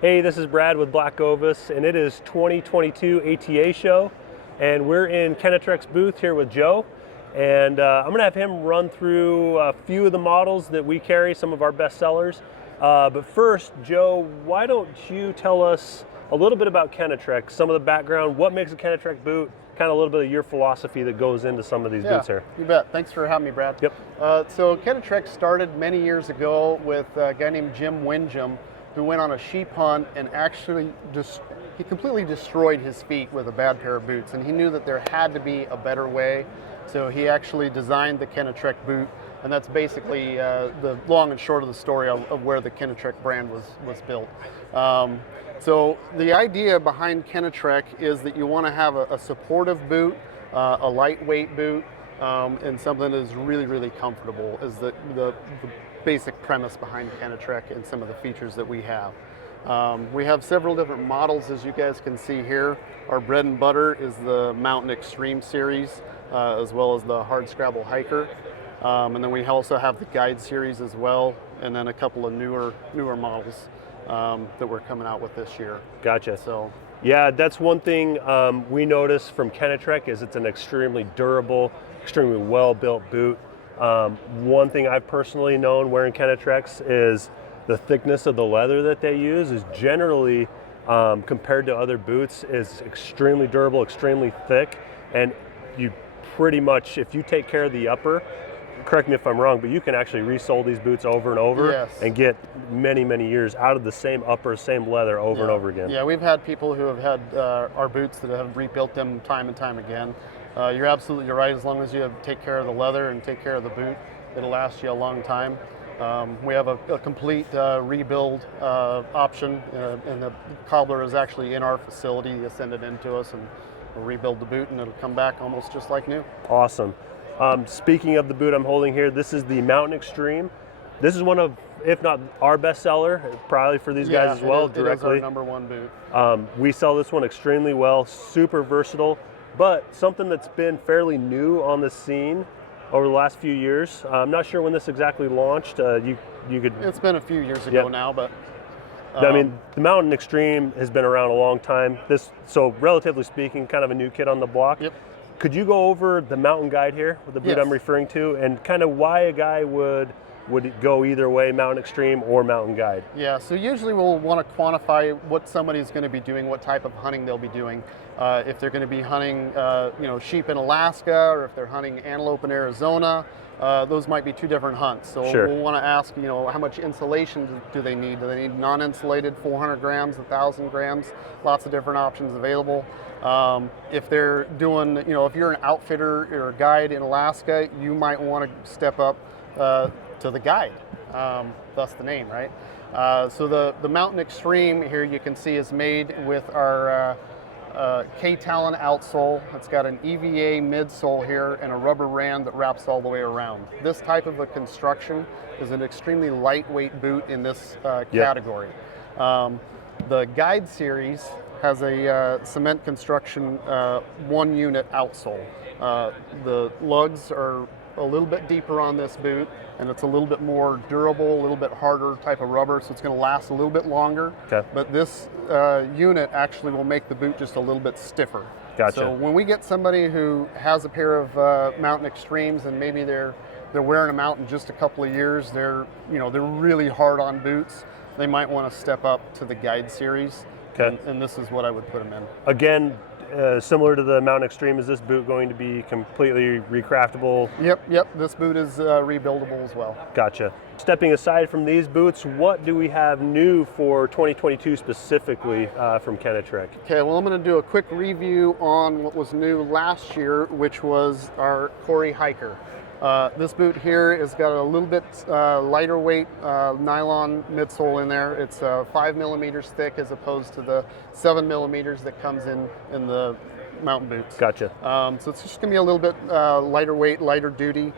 Hey, this is Brad with BlackOvis, and it is 2022 ATA show, and we're in Kenetrek's booth here with Joe, and I'm going to have him run through a few of the models that we carry, some of our best sellers. But first, Joe, why don't you tell us a little bit about Kenetrek, some of the background, what makes a Kenetrek boot, kind of a little bit of your philosophy that goes into some of these boots here. You bet. Thanks for having me, Brad. Yep. So Kenetrek started many years ago with a guy named Jim Windjam, who went on a sheep hunt and actually he completely destroyed his feet with a bad pair of boots, and he knew that there had to be a better way. So he actually designed the Kenetrek boot, and that's basically the long and short of the story of where the Kenetrek brand was built. So the idea behind Kenetrek is that you want to have a supportive boot, a lightweight boot, and something that is really, really comfortable is the basic premise behind Kenetrek and some of the features that we have. We have several different models, as you guys can see here. Our bread and butter is the Mountain Extreme series, as well as the Hard Scrabble Hiker. And then we also have the Guide series as well, and then a couple of newer models that we're coming out with this year. Gotcha. So, yeah, that's one thing we noticed from Kenetrek is it's an extremely durable, extremely well-built boot. One thing I've personally known wearing Kenetreks is the thickness of the leather that they use is generally, compared to other boots, is extremely durable, extremely thick, and you pretty much, if you take care of the upper, correct me if I'm wrong, but you can actually resole these boots over and over. Yes. And get many, many years out of the same upper, same leather over and over again. Yeah, we've had people who have had our boots that have rebuilt them time and time again. You're absolutely right. As long as you take care of the leather and take care of the boot, it'll last you a long time. We have a complete rebuild option, and the cobbler is actually in our facility. He send it in to us, and we'll rebuild the boot, and it'll come back almost just like new. Awesome. Speaking of the boot I'm holding here, this is the Mountain Extreme. This is one of, if not our best seller, probably for these guys as well, directly. It is our #1 boot. We sell this one extremely well, super versatile, but something that's been fairly new on the scene over the last few years. I'm not sure when this exactly launched. You could. It's been a few years ago now, but. I mean, the Mountain Extreme has been around a long time. So relatively speaking, kind of a new kid on the block. Yep. Could you go over the Mountain Guide here, with the boot I'm referring to, and kind of why a guy would go either way, Mountain Extreme or Mountain Guide? Yeah, so usually we'll want to quantify what somebody's going to be doing, what type of hunting they'll be doing. If they're going to be hunting, sheep in Alaska, or if they're hunting antelope in Arizona, those might be two different hunts. So we'll want to ask, how much insulation do they need? Do they need non-insulated, 400 grams, 1,000 grams? Lots of different options available. If they're doing, if you're an outfitter or a guide in Alaska, you might want to step up to the Guide, thus the name, right? So the Mountain Extreme here you can see is made with our K-Talon outsole. It's got an EVA midsole here and a rubber rand that wraps all the way around. This type of a construction is an extremely lightweight boot in this category. The Guide series has a cement construction 1 unit outsole. The lugs are a little bit deeper on this boot, and it's a little bit more durable, a little bit harder type of rubber, so it's going to last a little bit longer. Okay. But this unit actually will make the boot just a little bit stiffer. Gotcha. So when we get somebody who has a pair of Mountain Extremes and maybe they're wearing them out in just a couple of years, they're really hard on boots, they might want to step up to the Guide series. Okay. And this is what I would put them in. Again, similar to the Mountain Extreme, is this boot going to be completely recraftable? Yep. This boot is rebuildable as well. Gotcha. Stepping aside from these boots, what do we have new for 2022 specifically from Kenetrek? Okay, well, I'm going to do a quick review on what was new last year, which was our Corey Hiker. This boot here has got a little bit lighter weight nylon midsole in there. It's 5 millimeters thick as opposed to the 7 millimeters that comes in the mountain boots. Gotcha. So it's just going to be a little bit lighter weight, lighter duty.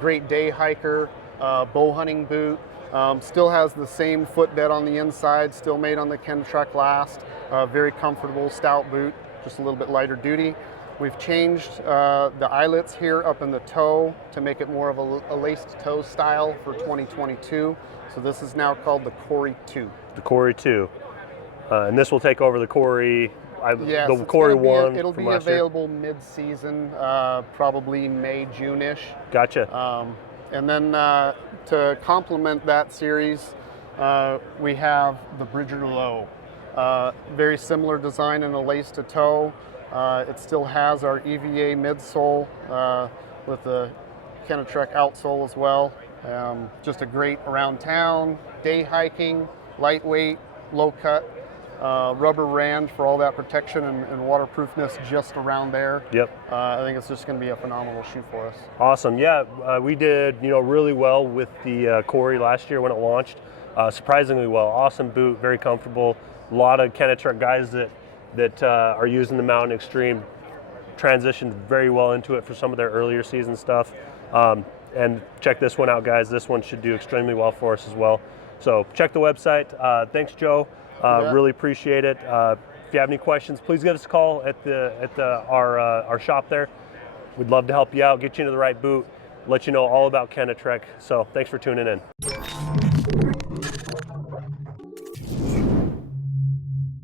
Great day hiker, bow hunting boot. Still has the same footbed on the inside, still made on the Kenetrek last. Very comfortable, stout boot, just a little bit lighter duty. We've changed the eyelets here up in the toe to make it more of a laced toe style for 2022. So this is now called the Corey 2. The Corey 2. And this will take over the Corey, Yes, the Corey 1. It'll be available mid-season, probably May, June-ish. Gotcha. And then to complement that series, we have the Bridger Low. Very similar design in a lace to toe. It still has our EVA midsole with the Kenetrek outsole as well. Just a great around town, day hiking, lightweight, low cut, rubber rand for all that protection and waterproofness just around there. Yep. I think it's just going to be a phenomenal shoe for us. Awesome. Yeah, we did really well with the Corey last year when it launched. Surprisingly well. Awesome boot, very comfortable. A lot of Kenetrek guys that are using the Mountain Extreme transitioned very well into it for some of their earlier season stuff. And check this one out, guys. This one should do extremely well for us as well. So check the website. Thanks, Joe. Really appreciate it. If you have any questions, please give us a call at our shop there. We'd love to help you out, get you into the right boot, let you know all about Kenetrek. So thanks for tuning in.